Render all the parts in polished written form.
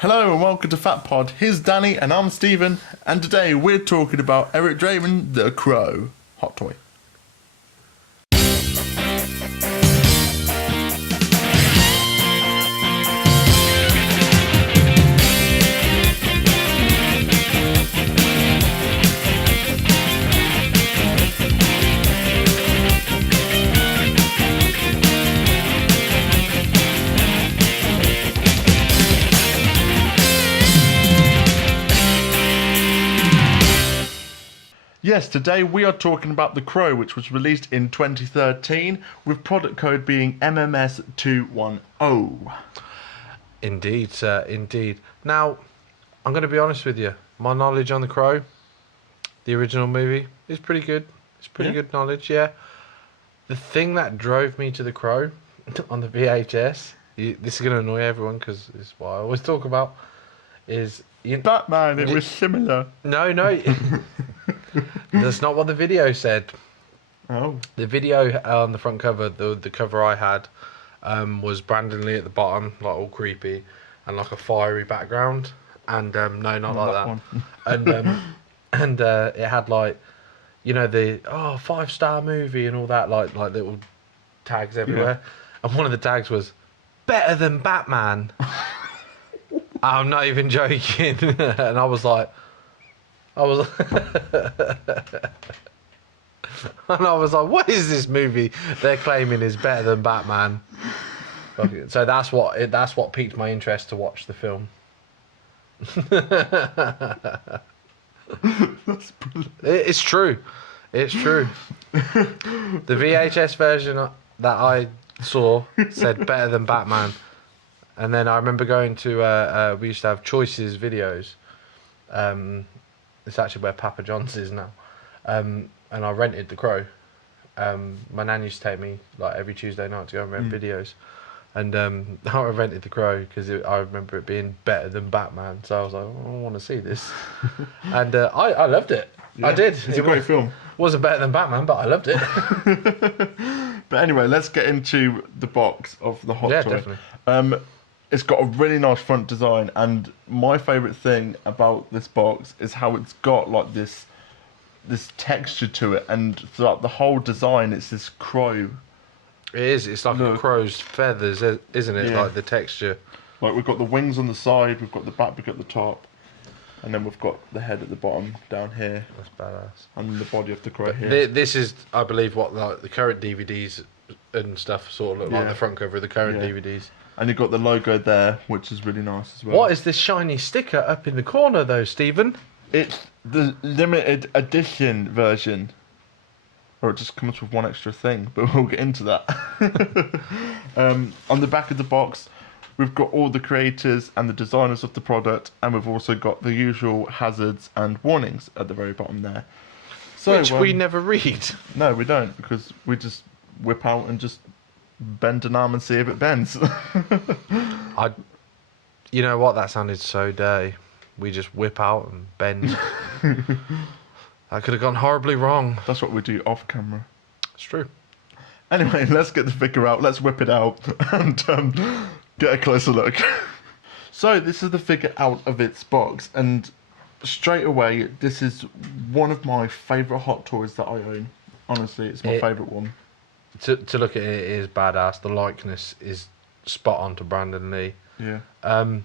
Hello and welcome to Fat Pod. Here's Danny and I'm Stephen, and today we're talking about Eric Draven, the Crow Hot Toy. Yes, today we are talking about The Crow, which was released in 2013 with product code being MMS210. Indeed, sir, indeed. Now, I'm going to be honest with you. My knowledge on The Crow, the original movie, is pretty good. It's pretty good knowledge, yeah. The thing that drove me to The Crow on the VHS, this is going to annoy everyone because it's what I always talk about, is... Batman, it was similar. No. That's not what the video said. Oh. The video on the front cover, the cover I had, was Brandon Lee at the bottom, like all creepy, and like a fiery background. And no, not like that. And it had like, you know, the 5-star movie and all that, like little tags everywhere. Yeah. And one of the tags was better than Batman. I'm not even joking. And I was like. And I was like, what is this movie they're claiming is better than Batman? So that's what piqued my interest to watch the film. It's true. It's true. The VHS version that I saw said better than Batman. And then I remember going to, we used to have Choices videos. It's actually where Papa John's is now. And I rented The Crow. My nan used to take me like every Tuesday night to go and rent videos. And I rented The Crow because I remember it being better than Batman. So I was like, I want to see this. And I loved it. Yeah, I did. It's a great film. Wasn't better than Batman, but I loved it. But anyway, let's get into the box of the Hot Toy. Yeah, definitely. It's got a really nice front design, and my favourite thing about this box is how it's got like this texture to it, and throughout the whole design it's this crow. It is. It's like a crow's feathers, isn't it? Yeah. Like the texture. Like we've got the wings on the side, we've got the back at the top, and then we've got the head at the bottom down here. That's badass. And the body of the crow here. This is, I believe, what like the current DVDs and stuff sort of look like the front cover of the current DVDs. And you've got the logo there, which is really nice as well. What is this shiny sticker up in the corner, though, Stephen? It's the limited edition version. Or it just comes with one extra thing, but we'll get into that. On the back of the box, we've got all the creators and the designers of the product, and we've also got the usual hazards and warnings at the very bottom there. So, which we never read. No, we don't, because we just whip out and just... bend an arm and see if it bends. You know what? That sounded so dirty. We just whip out and bend. That could have gone horribly wrong. That's what we do off camera. It's true. Anyway, let's get the figure out. Let's whip it out and get a closer look. So this is the figure out of its box, and straight away, this is one of my favourite Hot Toys that I own. Honestly, it's my favourite one. To look at it is badass. The likeness is spot on to Brandon Lee. Yeah. I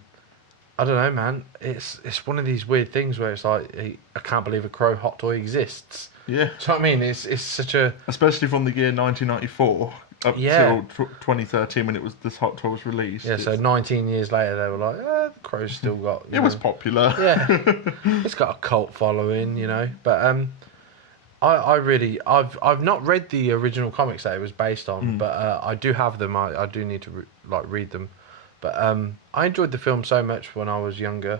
don't know, man. It's one of these weird things where it's like I can't believe a Crow Hot Toy exists. Yeah. Do you know what I mean? It's such a... Especially from the year 1994 up till 2013 when this Hot Toy was released. Yeah, so 19 years later they were like, the Crow's still got... It was popular. Yeah. It's got a cult following, you know. But I've not read the original comics that it was based on, but I do have them. I do need to read them. But I enjoyed the film so much when I was younger,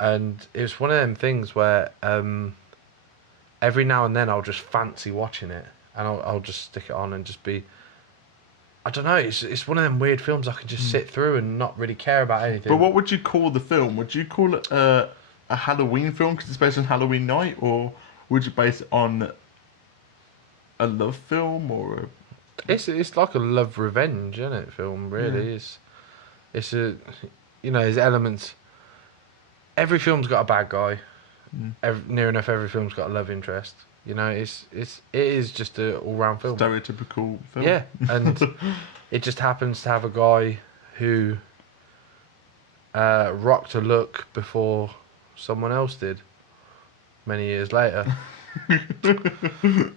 and it was one of them things where every now and then I'll just fancy watching it, and I'll just stick it on and just be... I don't know. It's one of them weird films I can just sit through and not really care about anything. But what would you call the film? Would you call it a Halloween film because it's based on Halloween night, or would you base it on a love film or a... It's like a love revenge, isn't it? Film really is. It's a there's elements. Every film's got a bad guy. Near enough every film's got a love interest. It is just a all-round film. Stereotypical film. Yeah, and it just happens to have a guy who rocked a look before someone else did many years later. And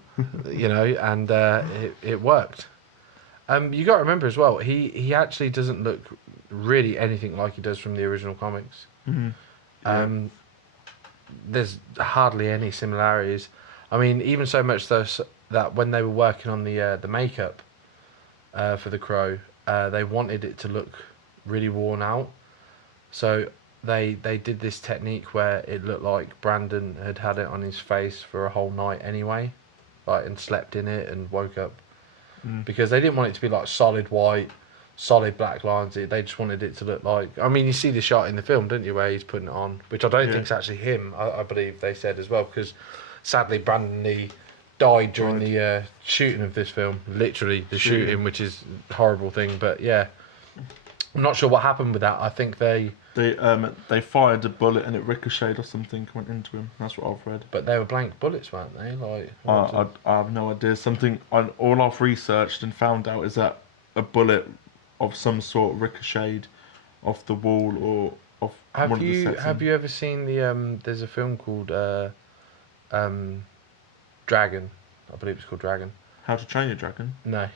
it worked. You got to remember as well, he actually doesn't look really anything like he does from the original comics. There's hardly any similarities. I mean, even so much so that when they were working on the makeup for the Crow, they wanted it to look really worn out. So they did this technique where it looked like Brandon had it on his face for a whole night anyway, and slept in it and woke up. Because they didn't want it to be like solid white, solid black lines. They just wanted it to look like... I mean, you see the shot in the film, don't you, where he's putting it on, which I don't think is actually him, I believe they said as well, because sadly Brandon Lee died during the shooting of this film. Literally, the shooting, which is a horrible thing, but yeah. I'm not sure what happened with that. I think they fired a bullet and it ricocheted or something, went into him. That's what I've read. But they were blank bullets, weren't they? I have no idea. All I've researched and found out is that a bullet of some sort ricocheted off the wall or off one of the sets. Have you ever seen the there's a film called Dragon? I believe it's called Dragon. How to Train Your Dragon? No,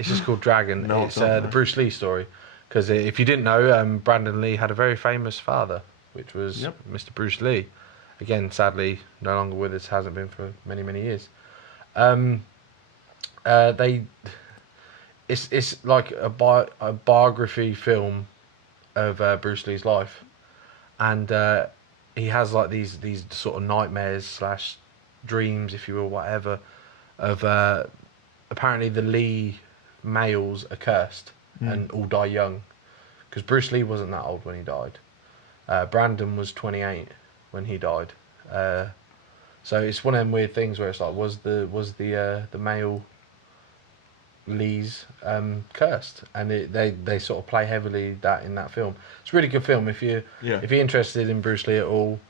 it's just called Dragon. No, it's the Bruce Lee story. Because if you didn't know, Brandon Lee had a very famous father, which was Mr. Bruce Lee. Again, sadly, no longer with us, hasn't been for many, many years. It's like a biography film of Bruce Lee's life, and he has like these sort of nightmares / dreams, if you will, whatever, of apparently the Lee males are cursed and all die young, because Bruce Lee wasn't that old when he died. Brandon was 28 when he died. So it's one of them weird things where it's like, was the male Lees cursed, and they sort of play heavily that in that film. It's a really good film if you're interested in Bruce Lee at all,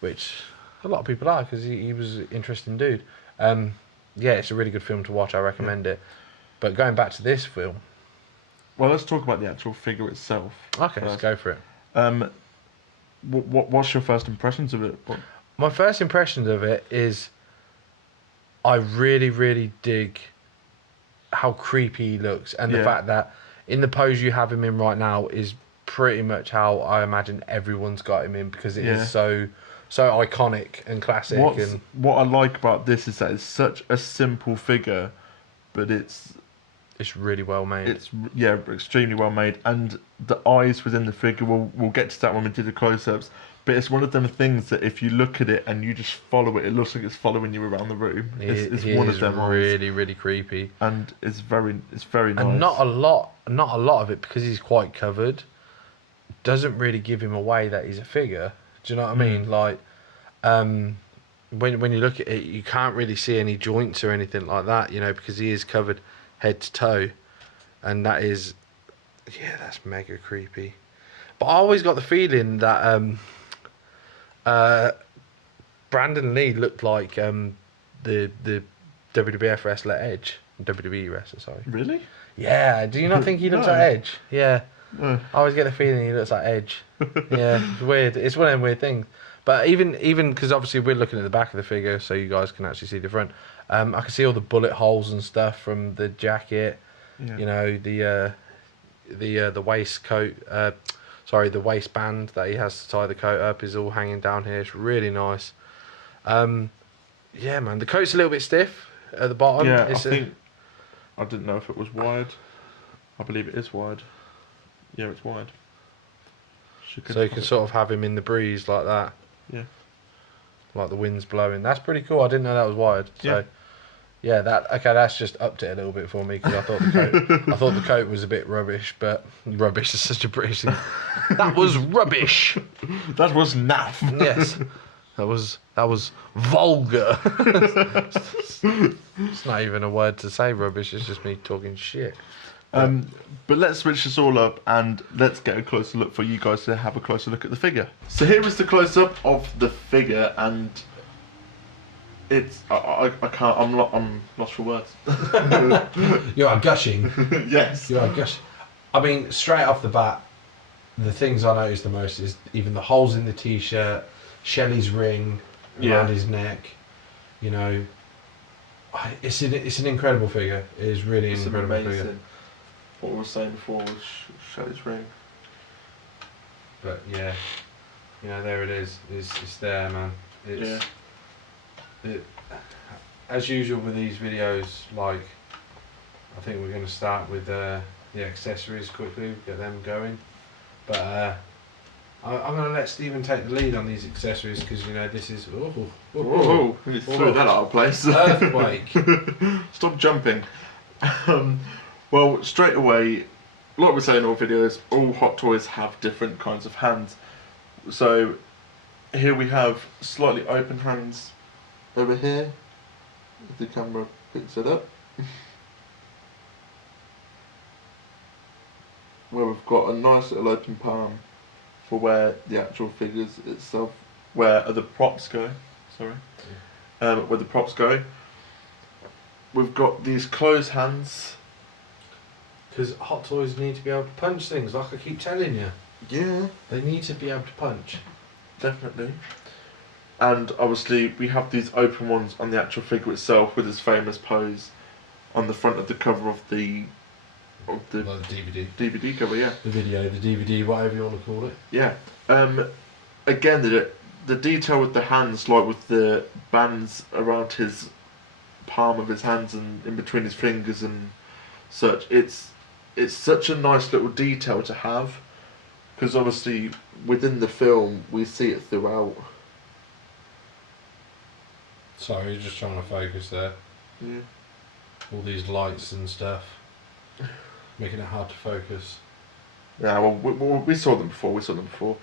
which a lot of people are, because he was an interesting dude. It's a really good film to watch. I recommend it. But going back to this film, well, let's talk about the actual figure itself. Okay, let's go for it. What's your first impressions of it? My first impressions of it is I really, really dig how creepy he looks, and the fact that in the pose you have him in right now is pretty much how I imagine everyone's got him in, because it is so iconic and classic. What I like about this is that it's such a simple figure, but it's really well made. It's extremely well made, and the eyes within the figure. We'll get to that when we do the close-ups. But it's one of them things that if you look at it and you just follow it, it looks like it's following you around the room. It's one of them. Really, really creepy, and it's very nice. And not a lot of it, because he's quite covered, doesn't really give him away that he's a figure. Do you know what I mean? Like, when you look at it, you can't really see any joints or anything like that, because he is covered head to toe, and that's mega creepy. But I always got the feeling that Brandon Lee looked like the WWF wrestler Edge, WWE wrestler, sorry. Really? Yeah. Do you not think he looks like Edge? Yeah. I always get the feeling he looks like Edge. Yeah, it's weird. It's one of them weird things. But even because obviously we're looking at the back of the figure, so you guys can actually see the front. I can see all the bullet holes and stuff from the jacket. The waistcoat. The waistband that he has to tie the coat up is all hanging down here. It's really nice. Man, the coat's a little bit stiff at the bottom. Yeah, I didn't know if it was wide. I believe it is wide. Yeah, it's wide. So you can sort of have him in the breeze like that. Yeah. Like the wind's blowing. That's pretty cool. I didn't know that was wide. So that's just upped it a little bit for me, because I thought the coat was a bit rubbish, but rubbish is such a British thing. That was rubbish. That was naff. Yes. That was vulgar. It's not even a word to say rubbish, it's just me talking shit. But let's switch this all up and let's get a closer look for you guys to have a closer look at the figure. So here is the close up of the figure, and it's I can't, I'm lost for words. You are gushing. Yes. You are gushing. I mean, straight off the bat, the things I noticed the most is even the holes in the t-shirt, Shelley's ring around his neck. You know, it's an incredible figure. It is really an incredible figure. What we were saying before was Shelley's ring. But yeah, you know, there it is. It's there, man. As usual with these videos, like, I think we're going to start with the accessories quickly, get them going. But I'm going to let Stephen take the lead on these accessories because, you know, this is... Whoa, you threw that out of place. Earthquake. Stop jumping. Well, straight away, like we say in all videos, all Hot Toys have different kinds of hands. So here we have slightly open hands over here, if the camera picks it up. Where we've got a nice little open palm for where the actual figures itself, where the props go, sorry, where the props go. We've got these closed hands. Because Hot Toys need to be able to punch things, like I keep telling you. Yeah. They need to be able to punch. Definitely. And obviously we have these open ones on the actual figure itself with his famous pose on the front of the cover of the Like the DVD. DVD cover, yeah. The video, the DVD, whatever you want to call it. Yeah. Again, the detail with the hands, like with the bands around his palm of his hands and in between his fingers and such, it's such a nice little detail to have, because obviously within the film we see it throughout. Sorry, just trying to focus there. Yeah. All these lights and stuff, making it hard to focus. Yeah, well, we saw them before.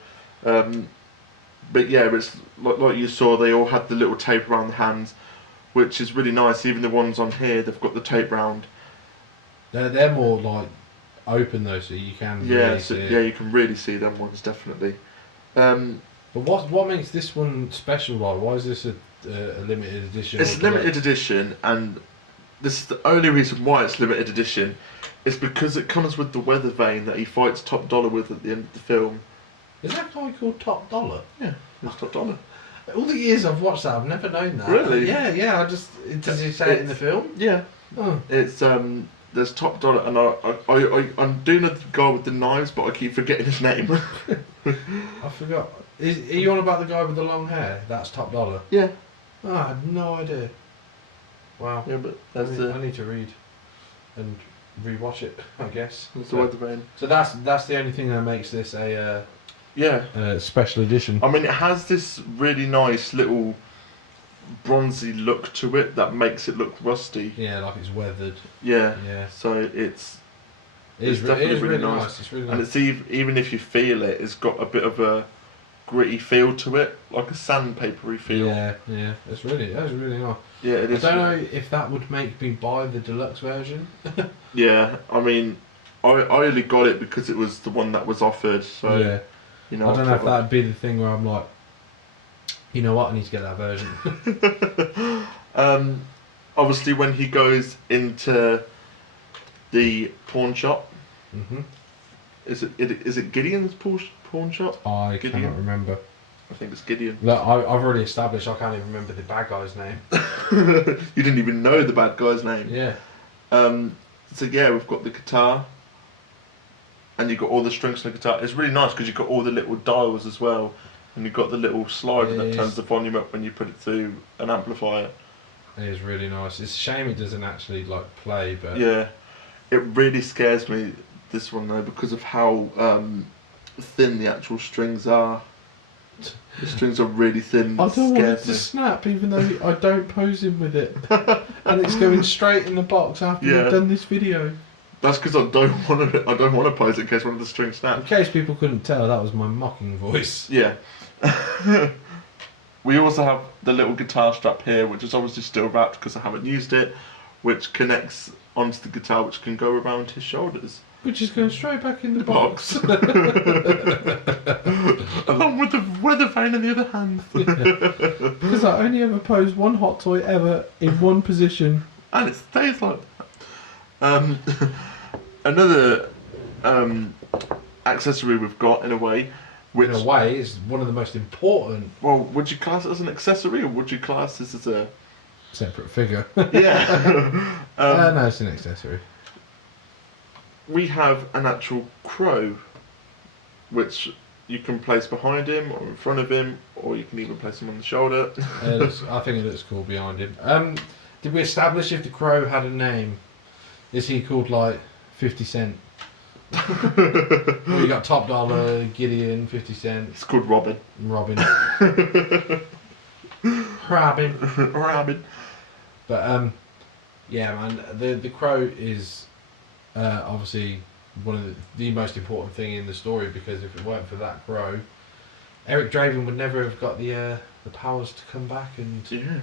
But yeah, it's like you saw, they all had the little tape around the hands, which is really nice. Even the ones on here, they've got the tape round. They're more like open though, so you can really see it. Yeah, you can really see them ones, definitely. But what makes this one special? Like, why is this a limited edition? It's limited edition, and this is the only reason why it's limited edition. It's because it comes with the weather vane that he fights Top Dollar with at the end of the film. Is that guy called Top Dollar? Yeah, it's Top Dollar. All the years I've watched that, I've never known that. Really? Yeah. Does he say it in the film? Yeah. Oh. It's there's Top Dollar, and I'm doing a guy with the knives, but I keep forgetting his name. I forgot. Are you on about the guy with the long hair? That's Top Dollar. Yeah. Oh, I had no idea. Wow. Yeah, but that's I need to read and rewatch it, I guess. That's the weather vane. So that's the only thing that makes this a special edition. I mean, it has this really nice little bronzy look to it that makes it look rusty. Yeah, like it's weathered. Yeah. Yeah. So it's definitely really nice. It's really nice. And it's even if you feel it, it's got a bit of a gritty feel to it, like a sandpapery feel. Yeah. That's really nice. Yeah, it is. I don't know if that would make me buy the deluxe version. Yeah, I mean, I only got it because it was the one that was offered. So yeah. You know, I don't know if that'd be the thing where I'm like, you know what, I need to get that version. Obviously, when he goes into the pawn shop, is it Gideon's pawn shop? I cannot remember. I think it's Gideon. Look, I've already established I can't even remember the bad guy's name. You didn't even know the bad guy's name. Yeah. So yeah, we've got the guitar, and you've got all the strings on the guitar. It's really nice because you've got all the little dials as well, and you've got the little slider that turns the volume up when you put it through an amplifier. It is really nice. It's a shame it doesn't actually like play, but yeah, it really scares me, this one though, because of how thin the actual strings are. The strings are really thin. I don't want it to snap, even though I don't pose him with it, and it's going straight in the box after we've done this video. That's because I don't want to pose it in case one of the strings snaps. In case people couldn't tell, that was my mocking voice. Yeah. We also have the little guitar strap here, which is obviously still wrapped because I haven't used it. which connects onto the guitar, which can go around his shoulders. Which is going straight back in the box. Along with the weather vane in the other hand. Yeah. Because I only ever posed one hot toy ever in one position. And it stays like that. Another accessory we've got, in a way, which... In a way, is one of the most important... Well, would you class it as an accessory, or would you class this as a... Separate figure. Yeah. No, it's an accessory. We have an actual crow, which you can place behind him or in front of him, or you can even place him on the shoulder. I think it looks cool behind him. Did we establish if the crow had a name? Is he called like 50 Cent? Well, you got Top Dollar, Gideon, 50 Cent. It's called Robin. Robin. Robin. But yeah, man, the crow is obviously one of the most important thing in the story, because if it weren't for that crow, Eric Draven would never have got the powers to come back and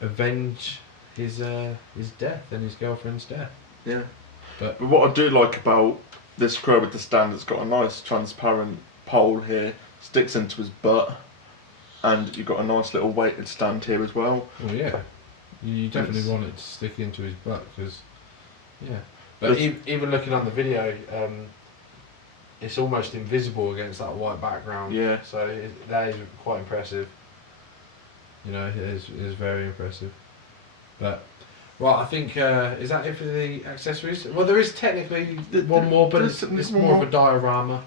avenge his death and his girlfriend's death. Yeah. But what I do like about this crow with the stand, it's got a nice transparent pole here, sticks into his butt, and you've got a nice little weighted stand here as well. Well, yeah, you definitely want it to stick into his butt, because yeah. But even looking on the video, it's almost invisible against that white background. Yeah. So that is quite impressive. You know, it is very impressive. But right, I think is that it for the accessories? Well, there is technically one more, but it's more of a diorama.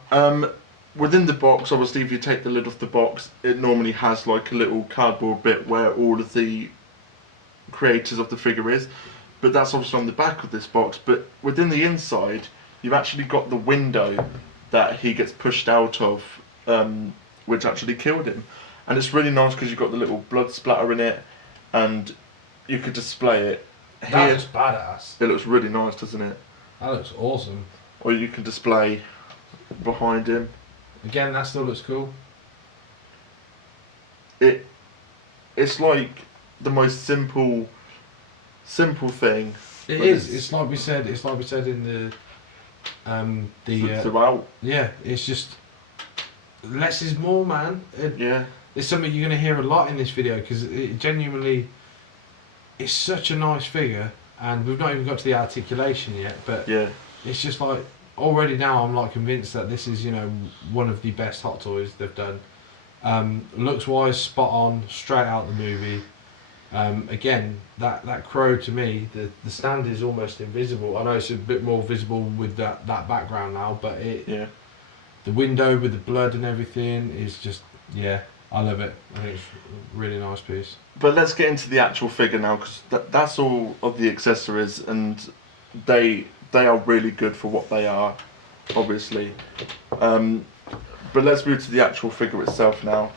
Within the box, obviously, if you take the lid off the box, it normally has like a little cardboard bit where all of the creators of the figure is. But that's obviously on the back of this box. But within the inside, you've actually got the window that he gets pushed out of, which actually killed him. And it's really nice because you've got the little blood splatter in it, and you could display it. Here, That looks badass. it looks really nice, doesn't it? That looks awesome. Or you can display behind him. Again, that still looks cool. It's like the most simple thing. It is. It's like we said. It's like we said in the throughout. Yeah, it's just less is more, man. Yeah. It's something you're going to hear a lot in this video, because it genuinely is such a nice figure, and we've not even got to the articulation yet. But Yeah. it's just like already now I'm like convinced that this is, you know, one of the best Hot Toys they've done. Looks wise, spot on, straight out the movie. Again, that crow to me, the stand is almost invisible. I know it's a bit more visible with that background now, but the window with the blood and everything is just, yeah, I love it. I think it's a really nice piece. But let's get into the actual figure now, because that's all of the accessories, and they are really good for what they are, obviously. But let's move to the actual figure itself now.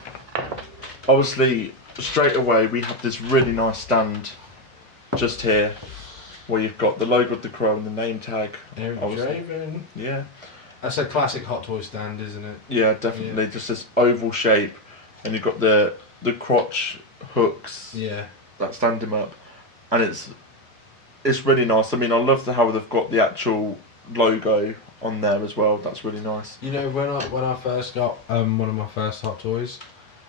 Obviously, straight away we have this really nice stand just here, where you've got the logo of the crow and the name tag. Eric Draven. Yeah. That's a classic Hot Toy stand, isn't it? Yeah, definitely. Yeah. Just this oval shape, and you've got the crotch hooks. Yeah. That stand him up, and it's really nice. I mean, I love how they've got the actual logo on there as well. That's really nice. You know, when I first got one of my first Hot Toys,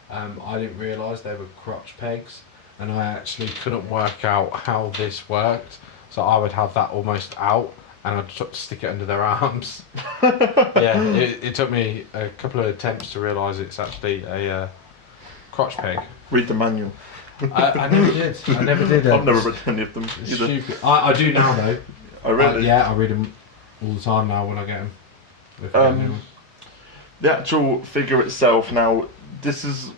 I didn't realise they were crotch pegs, and I actually couldn't work out how this worked. So I would have that almost out, and I'd stick it under their arms. Yeah, it took me a couple of attempts to realise it's actually a crotch peg. Read the manual. I never did. I never did. I've never read any of them either. Stupid. I do now though. I read it. Yeah, I read them all the time now when I get them. The actual figure itself now, this has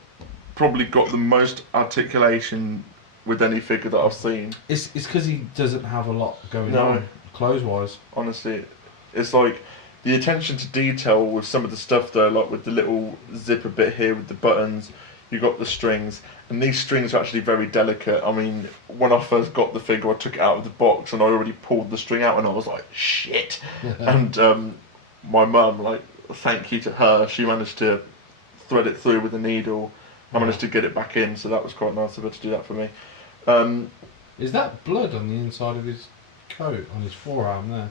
probably got the most articulation with any figure that I've seen. It's because he doesn't have a lot going on clothes wise. Honestly, it's like the attention to detail with some of the stuff though, like with the little zipper bit here with the buttons, you got the strings, and these strings are actually very delicate. I mean, when I first got the figure, I took it out of the box and I already pulled the string out and I was like, shit. And my mum, like, thank you to her, she managed to thread it through with a needle. I managed to get it back in, so that was quite nice of her to do that for me. Is that blood on the inside of his coat, on his forearm there?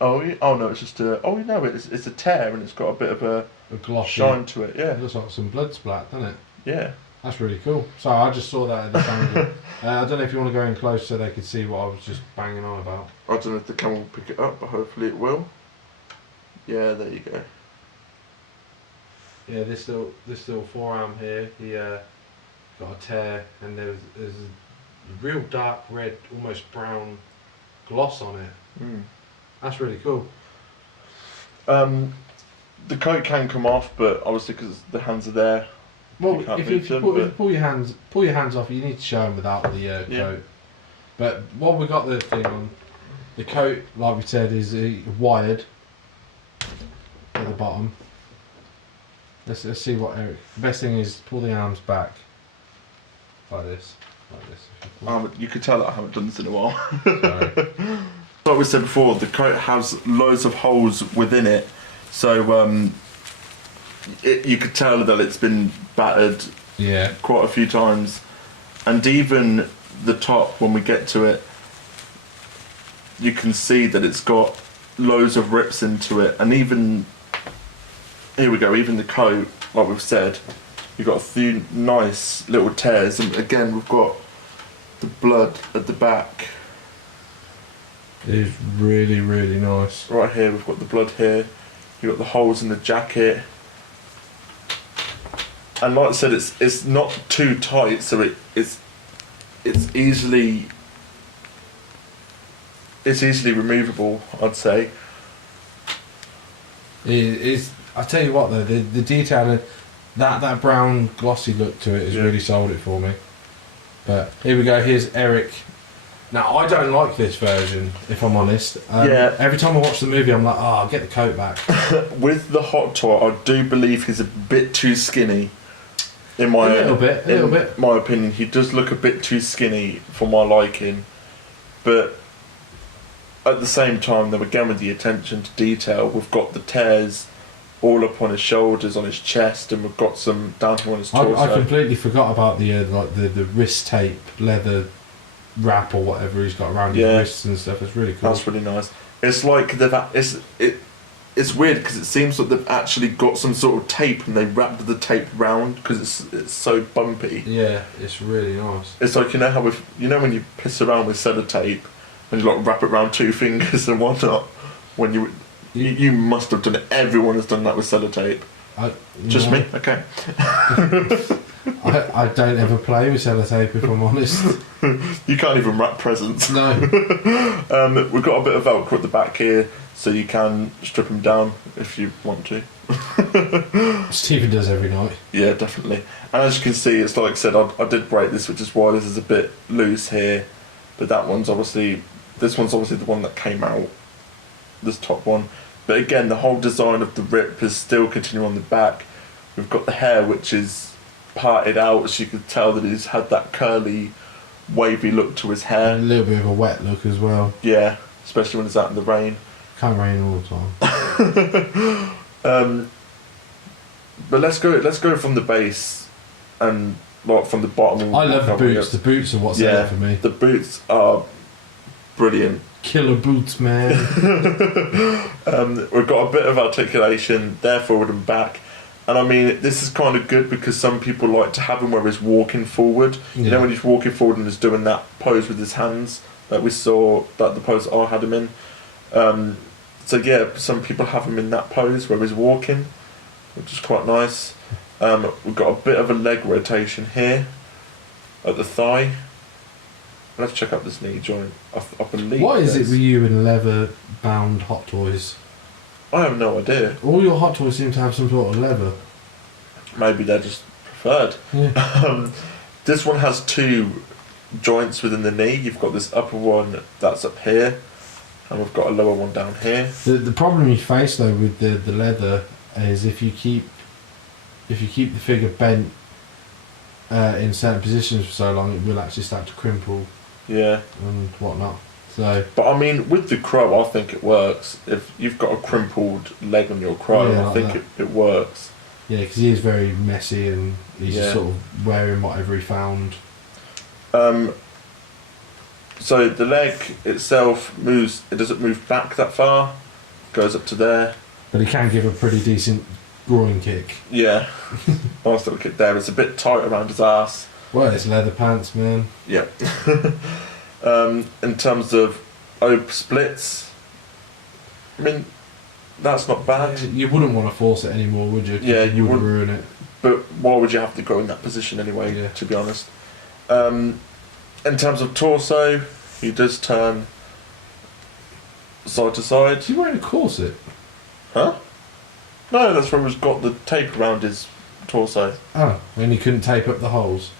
Oh, oh no, it's just a. Oh no, it's a tear and it's got a bit of a glossy shine to it. Yeah. It looks like some blood splat, doesn't it? Yeah. That's really cool. So I just saw that at this angle. I don't know if you want to go in close so they could see what I was just banging on about. I don't know if the camera will pick it up, but hopefully it will. Yeah, there you go. Yeah, this little forearm here, he got a tear, and there's a real dark red, almost brown gloss on it. Mm. That's really cool. The coat can come off, but obviously because the hands are there. Well, if you pull your hands off, you need to show them without the coat. But while we got the thing on, the coat, like we said, is wired at the bottom. Let's see what Eric. The best thing is pull the arms back like this. You could tell that I haven't done this in a while. Sorry. Like we said before, the coat has loads of holes within it, so you could tell that it's been battered quite a few times, and even the top, when we get to it, you can see that it's got loads of rips into it, and even here we go, even the coat, like we've said, you've got a few nice little tears, and again we've got the blood at the back. It is really, really nice. Right here we've got the blood here, you've got the holes in the jacket, and like I said, it's not too tight, so it's easily removable, I'd say. It is. I tell you what though, the detail, that brown glossy look to it has really sold it for me. But here we go. Here's Eric. Now I don't like this version, if I'm honest. Every time I watch the movie, I'm like, I'll get the coat back. With the Hot Toy, I do believe he's a bit too skinny. In my a little bit. My opinion, he does look a bit too skinny for my liking. But at the same time, though, again with the attention to detail, we've got the tears all up on his shoulders, on his chest, and we've got some down here on his torso. I completely forgot about the wrist tape leather wrap or whatever he's got around his wrists and stuff. It's really cool. That's really nice. It's like it's weird because it seems like they've actually got some sort of tape and they wrapped the tape round because it's so bumpy. Yeah, it's really nice. It's like, you know how when you piss around with sellotape and you like wrap it around 2 fingers and whatnot, when you must have done it. Everyone has done that with sellotape. Just me? Okay. I don't ever play with sellotape, if I'm honest. You can't even wrap presents. No. We've got a bit of Velcro at the back here, so you can strip them down if you want to. Stephen does every night. Yeah, definitely. And as you can see, it's like I said, I did break this, which is why this is a bit loose here. But this one's obviously the one that came out. This top one. But again, the whole design of the rip is still continuing on the back. We've got the hair, which is parted out, so you can tell that he's had that curly, wavy look to his hair. And a little bit of a wet look as well. Yeah, especially when it's out in the rain. Can't rain all the time. But let's go from the base and like from the bottom. I love the boots. The boots are what's there for me. The boots are brilliant. Killer boots, man. We've got a bit of articulation there, forward and back. And I mean, this is kind of good because some people like to have him where he's walking forward. Yeah. You know, when he's walking forward and he's doing that pose with his hands that we saw, that the pose I had him in. So yeah, some people have him in that pose where he's walking, which is quite nice. We've got a bit of a leg rotation here at the thigh. Let's check out this knee joint. I believe. What is it with you and leather-bound Hot Toys? I have no idea. All your Hot Toys seem to have some sort of leather. Maybe they're just preferred. Yeah. This one has 2 joints within the knee. You've got this upper one that's up here, and we've got a lower one down here. The problem you face though with the leather is if you keep the figure bent in certain positions for so long, it will actually start to crimple. Yeah. And whatnot. So. But I mean, with the Crow, I think it works. If you've got a crimpled leg on your Crow, I think it works. Yeah, because he is very messy and he's just sort of wearing whatever he found. So the leg itself moves. It doesn't move back that far. Goes up to there. But he can give a pretty decent groin kick. Yeah, nice little kick there. It's a bit tight around his ass. Well, it's leather pants, man. Yeah. In terms of open splits, I mean, that's not bad. You wouldn't want to force it anymore, would you? Yeah, you would would ruin it. But why would you have to go in that position anyway? Yeah. To be honest. In terms of torso, he does turn side to side. Is he wearing a corset? Huh? No, that's where he's got the tape around his torso. Oh, and he couldn't tape up the holes.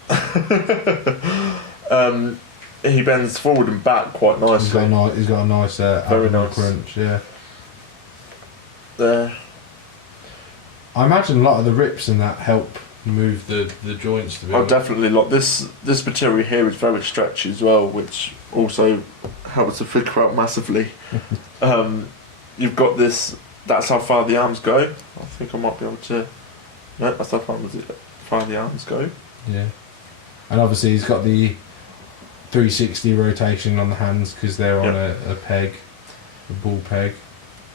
He bends forward and back quite nicely. He's got a nice very nice crunch, yeah. There. I imagine a lot of the rips and that help move the joints to be Oh, definitely. Like this material here is very stretchy as well, which also helps the figure out massively. You've got this. That's how far the arms go. I think I might be able to. No, that's how far the arms go. Yeah, and obviously he's got the 360 rotation on the hands because they're on a peg, a ball peg.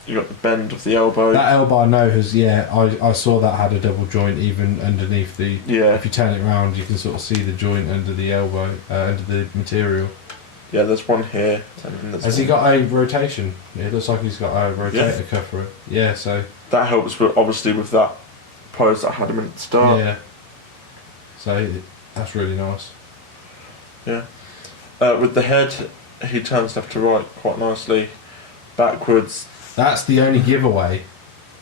You got the bend of the elbow. That elbow I know has I saw that had a double joint even underneath the. Yeah. If you turn it around, you can sort of see the joint under the elbow, under the material. Yeah, there's one here. Has he got a rotation? It looks like he's got a rotator cuff for it. Yeah, so that helps with obviously with that pose that I had him in at the start. yeah. So that's really nice. Yeah. With the head, he turns left to right quite nicely, backwards. That's the only giveaway.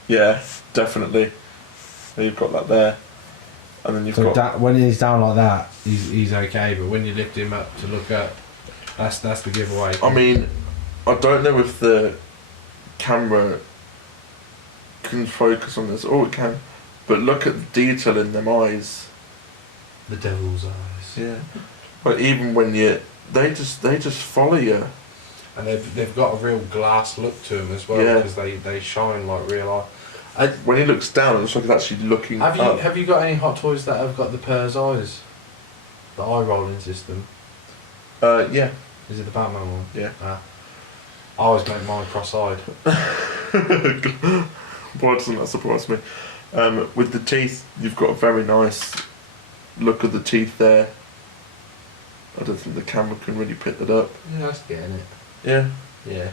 Yeah, definitely. So you've got that there, and then you've got when he's down like that, he's okay. But when you lift him up to look up, that's the giveaway. I mean, I don't know if the camera can focus on this, or it can, but look at the detail in them eyes. The devil's eyes. Yeah, but even when they just follow you. And they've got a real glass look to them as well, because they shine like real eye. When he looks down, it looks like he's actually looking up. Have you got any Hot Toys that have got the Pear's eyes? The eye rolling system? Yeah. Is it the Batman one? Yeah. I always make mine cross-eyed. Why doesn't that surprise me? With the teeth, you've got a very nice look of the teeth there. I don't think the camera can really pick that up. Yeah, that's getting it. Yeah. Yeah.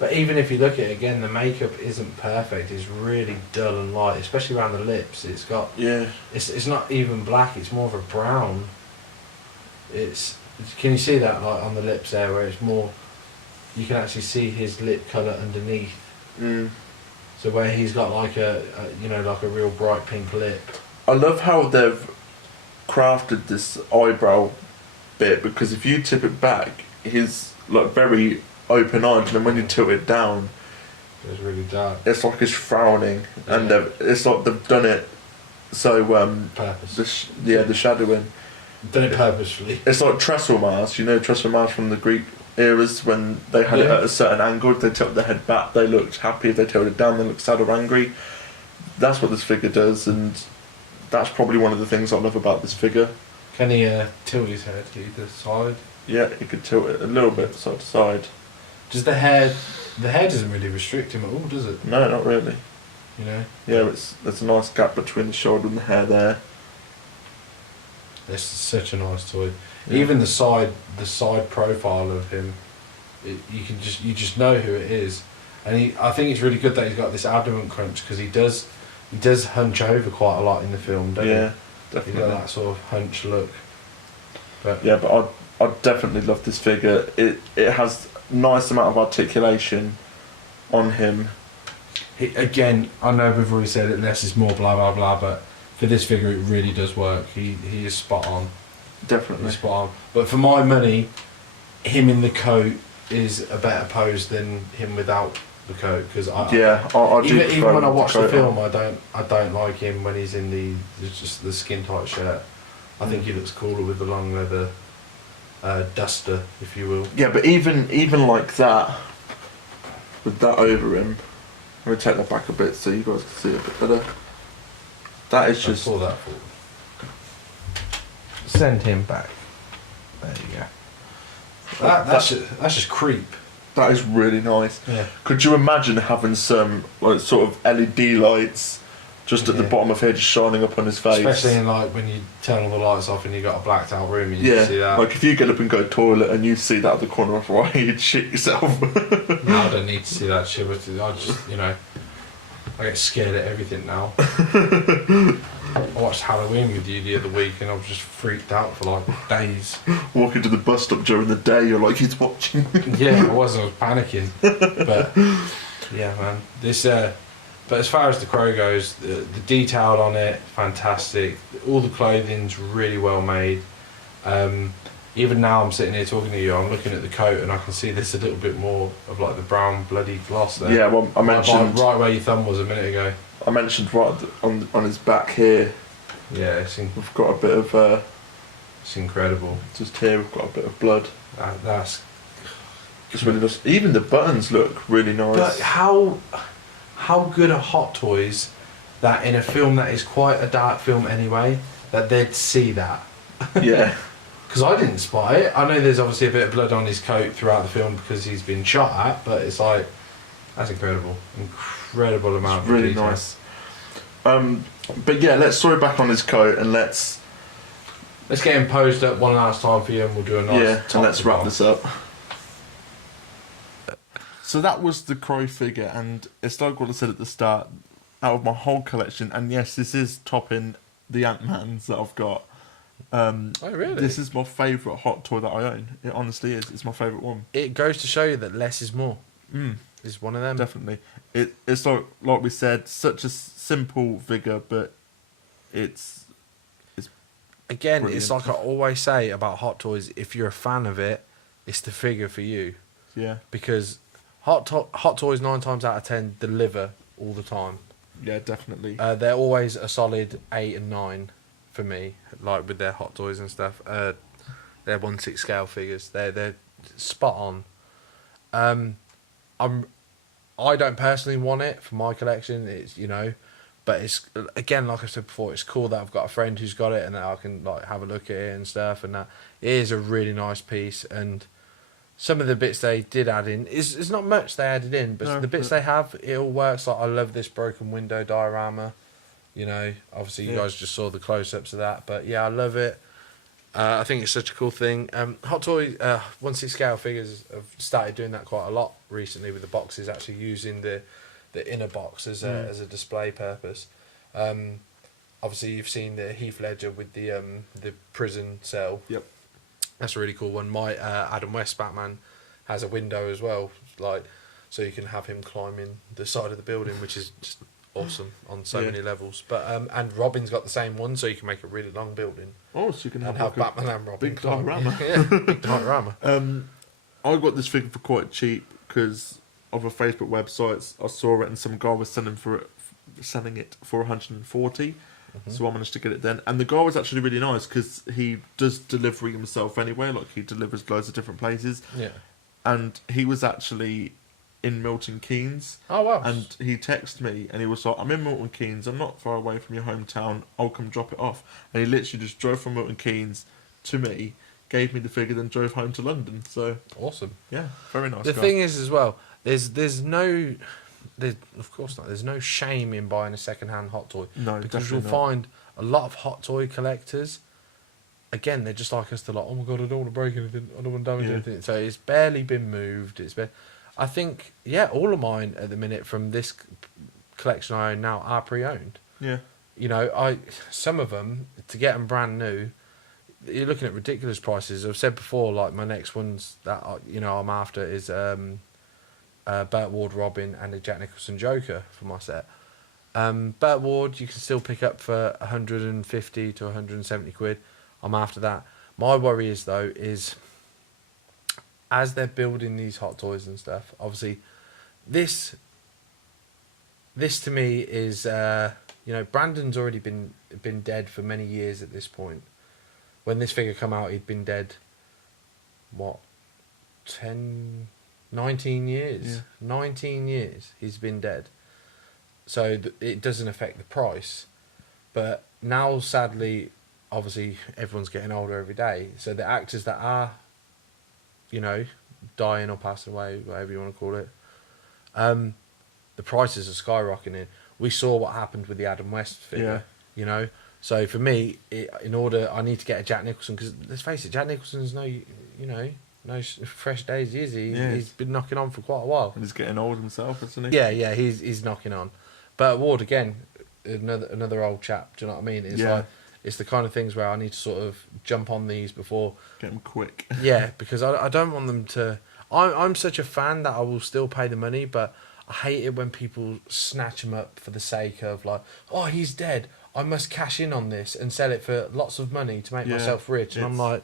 But even if you look at it again, the makeup isn't perfect. It's really dull and light, especially around the lips. It's got... Yeah. It's not even black, it's more of a brown. Can you see that like on the lips there, where it's more... You can actually see his lip colour underneath. Mm. So where he's got like a real bright pink lip. I love how they've crafted this eyebrow bit, because if you tip it back, he's like very open-eyed, and then when you tilt it down, it's really dark. it's like he's frowning, and it's like they've done it so purpose. The shadowing. Done it purposefully. It's like trestle masks, trestle masks from the Greek eras, when they had it at a certain angle. If they tilted their head back, they looked happy. If they tilted it down, they looked sad or angry. That's what this figure does, and that's probably one of the things I love about this figure. Can he tilt his head either side? Yeah, he could tilt it a little bit side to side. Does the hair doesn't really restrict him at all, does it? No, not really. Yeah, there's a nice gap between the shoulder and the hair there. It's such a nice toy. Yeah. Even the side profile of him, you just know who it is. And I think it's really good that he's got this abdomen crunch, because he does hunch over quite a lot in the film, doesn't he? Yeah, definitely. He's got that sort of hunch look. But yeah, but I definitely love this figure. It has a nice amount of articulation on him. Again, I know we've already said it, less is more, blah blah blah, but for this figure it really does work. He is spot on. Definitely. He's spot on. But for my money, him in the coat is a better pose than him without the coat, because I do even when I watch the film, I don't like him when he's in just the skin tight shirt. I think he looks cooler with the long leather duster, if you will. Yeah, but even like that, with that over him, I'm gonna take that back a bit so you guys can see it a bit better. That is just. Pull that forward. Send him back. There you go. That's just creep. That is really nice. Yeah. Could you imagine having some like sort of LED lights just at the bottom of here, just shining up on his face? Especially in like when you turn all the lights off and you got a blacked out room and you yeah, see that. like if you get up and go to the toilet and you see that at the corner of your eye, you'd shit yourself. No, I don't need to see that shit. I just, I get scared at everything now. I watched Halloween with you the other week and I was just freaked out for like days. Walking to the bus stop during the day, you're like, he's watching. Yeah, I was panicking. But yeah, man. But as far as the Crow goes, the detail on it, fantastic. All the clothing's really well made. Even now I'm sitting here talking to you, I'm looking at the coat and I can see there's a little bit more of like the brown bloody gloss there. Yeah, well, I mentioned... Right where your thumb was a minute ago. I mentioned right on his back here. Yeah, we've got a bit of... it's incredible. Just here we've got a bit of blood. That's... Just really nice. Even the buttons look really nice. But how good are Hot Toys that in a film that is quite a dark film anyway, that they'd see that? Yeah. Because I didn't spot it. I know there's obviously a bit of blood on his coat throughout the film because he's been shot at, but it's like, that's incredible. Incredible amount of really detail. Nice. But yeah, let's throw it back on his coat and let's get him posed up one last time for you and we'll do a nice... Yeah, and let's wrap this up. So that was the Crow figure, and it's like what I said at the start, out of my whole collection, and yes, this is topping the Ant-Mans that I've got. Oh, really? This is my favourite Hot Toy that I own. It honestly is. It's my favourite one. It goes to show you that less is more. It's one of them. Definitely. It's like we said, such a simple figure, but it's again, brilliant. It's like I always say about Hot Toys, if you're a fan of it, it's the figure for you. Yeah. Because Hot Toys 9 times out of 10 deliver all the time. Yeah, definitely. They're always a solid 8 and 9 for me, like with their Hot Toys and stuff. They're 1/6 scale figures. They're spot on. I don't personally want it for my collection. It's but it's again, like I said before, it's cool that I've got a friend who's got it and that I can like have a look at it and stuff. And that it is a really nice piece. And some of the bits they did add in is not much they added in, but the bits they have, it all works. Like I love this broken window diorama. Obviously you guys just saw the close-ups of that, but yeah, I love it. I think it's such a cool thing. Hot Toy 1/6 scale figures have started doing that quite a lot recently with the boxes, actually using the inner box as a display purpose. Obviously you've seen the Heath Ledger with the prison cell. Yep. That's a really cool one. My Adam West Batman has a window as well, like so you can have him climbing the side of the building, which is just awesome on so many levels. But and Robin's got the same one, so you can make a really long building. Oh, so you can have Batman and Robin big diorama. Yeah, big diorama. I got this figure for quite cheap because of a Facebook website. I saw it and some guy was selling it for 140. So I managed to get it then, and the guy was actually really nice because he does delivery himself anyway. Like he delivers loads of different places. Yeah. And he was actually in Milton Keynes. Oh wow! And he texted me and he was like, "I'm in Milton Keynes. I'm not far away from your hometown. I'll come drop it off." And he literally just drove from Milton Keynes to me, gave me the figure, then drove home to London. So awesome. Yeah, very nice. The thing is as well, there's no shame in buying a second-hand Hot Toy. No, because you'll find a lot of Hot Toy collectors, again, they're just like us. They're like, oh my god, I don't want to break anything. I don't want to damage anything. So it's barely been moved. I think, all of mine at the minute from this collection I own now are pre-owned. Yeah. Some of them, to get them brand new, you're looking at ridiculous prices. I've said before, like my next ones that I'm after is Burt Ward Robin and a Jack Nicholson Joker for my set. Burt Ward you can still pick up for 150 to 170 quid. I'm after that. My worry is though as they're building these Hot Toys and stuff, obviously this to me is Brandon's already been dead for many years at this point. When this figure come out, he'd been dead 19 years. Yeah. 19 years he's been dead. So it doesn't affect the price. But now, sadly, obviously everyone's getting older every day. So the actors that are, you know, dying or passing away, whatever you want to call it, the prices are skyrocketing. We saw what happened with the Adam West figure, you know. So for me, I need to get a Jack Nicholson, because let's face it, Jack Nicholson's no fresh days, is he? Yeah. He's been knocking on for quite a while. And he's getting old himself, isn't he? Yeah, he's knocking on. But Ward, again, another old chap. Do you know what I mean? It's like, it's the kind of things where I need to sort of jump on these before. Get them quick. Yeah, because I don't want them to. I'm such a fan that I will still pay the money, but I hate it when people snatch him up for the sake of like, oh, he's dead, I must cash in on this and sell it for lots of money to make myself rich. And I'm like,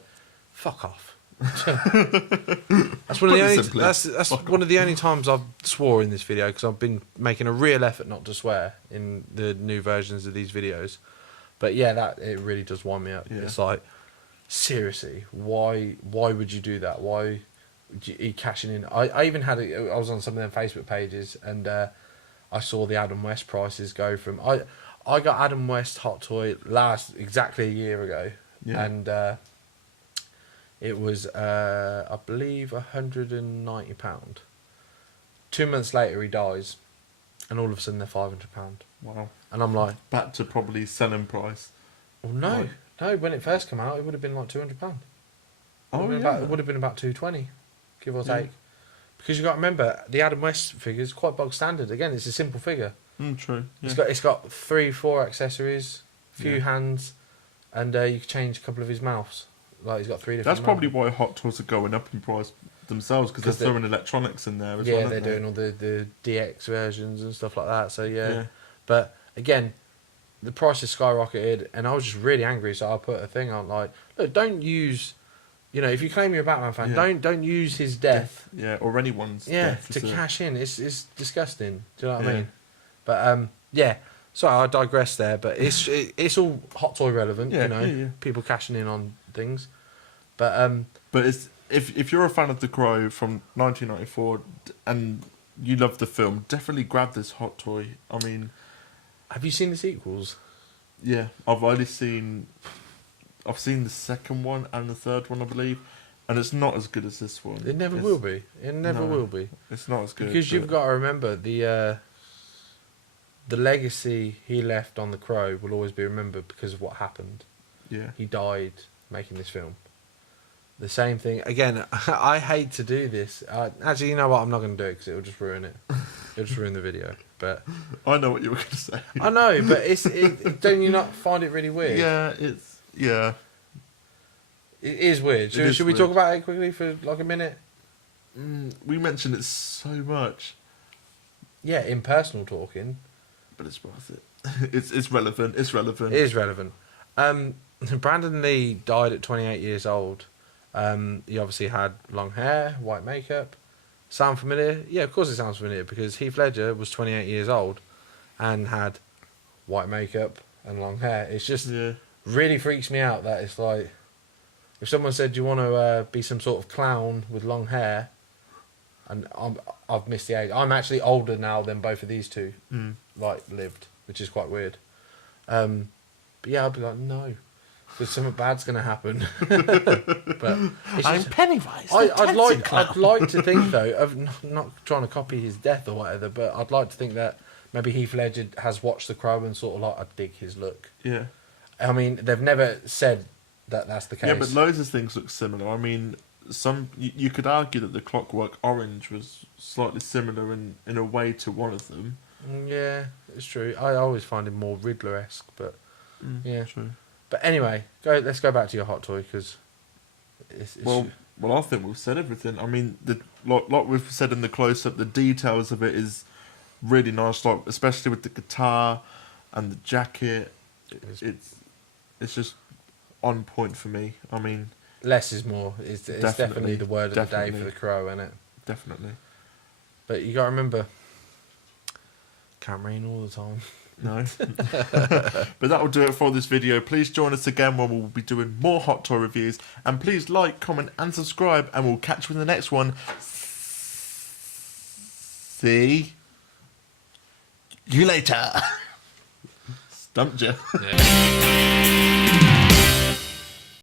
fuck off. That's one of the only. That's one of the only times I've swore in this video, because I've been making a real effort not to swear in the new versions of these videos. But yeah, that it really does wind me up. Yeah. It's like, seriously, why would you do that? Why would you cashing in? I even had I was on some of them Facebook pages, and I saw the Adam West prices go from I got Adam West Hot Toy exactly a year ago, and it was I believe £190. 2 months later he dies, and all of a sudden they're £500. Wow. And I'm like, back to probably selling price. Well, no, when it first came out, it would have been like £200. It would have been about 220, give or take. Because you got to remember, the Adam West figure is quite bog standard. Again, it's a simple figure. True. Yeah. It's got 3-4 accessories, a few hands, and you can change a couple of his mouths. Like, he's got 3 different. That's probably why Hot Toys are going up in price themselves, because they're throwing electronics in there as well. Yeah, they're doing all the DX versions and stuff like that. So yeah. But again, the price has skyrocketed, and I was just really angry. So I put a thing on like, look, don't use, if you claim you're a Batman fan, don't use his death. Or anyone's death to cash in. It's disgusting. Do you know what I mean? But sorry, I digress there. But it's all Hot Toy relevant. People cashing in on things. But it's if you're a fan of The Crow from 1994 and you love the film, definitely grab this Hot Toy. I mean, have you seen the sequels? Yeah, I've seen the second one and the third one, I believe, and it's not as good as this one. It never will be. It never will be. It's not as good. Because you've got to remember, the legacy he left on The Crow will always be remembered because of what happened. Yeah. He died making this film. The same thing. Again, I hate to do this. Actually, you know what? I'm not going to do it because it'll just ruin it. It'll just ruin the video. But I know what you were going to say. I know, but don't you not find it really weird? Yeah, It is weird. Should we talk about it quickly for like a minute? We mentioned it so much. Yeah, in personal talking. But it's worth it. It's relevant. It's relevant. It is relevant. Brandon Lee died at 28 years old. He obviously had long hair, white makeup. Sound familiar? Yeah, of course it sounds familiar, because Heath Ledger was 28 years old and had white makeup and long hair. It's just really freaks me out that it's like, if someone said, do you want to be some sort of clown with long hair, and I've missed the age. I'm actually older now than both of these two lived, which is quite weird. But yeah, I'd be like, no, because something bad's going to happen. But I'm Pennywise. I'd like to think, though, of not trying to copy his death or whatever, but I'd like to think that maybe Heath Ledger has watched The Crow and sort of like, I dig his look. Yeah. I mean, they've never said that that's the case. Yeah, but loads of things look similar. I mean, you could argue that the Clockwork Orange was slightly similar in a way to one of them. Yeah, it's true. I always find him more Riddler-esque, but yeah. True. But anyway, let's go back to your Hot Toy, because well, I think we've said everything. I mean, like we've said in the close-up, the details of it is really nice, like especially with the guitar and the jacket. It's just on point for me. I mean, less is more. It's definitely the word of the day for the Crow, isn't it? Definitely. But you got to remember, can't rain all the time. No. But that will do it for this video. Please join us again when we'll be doing more Hot Toy reviews. And please like, comment and subscribe. And we'll catch you in the next one. See you later. Stumped you. Yeah.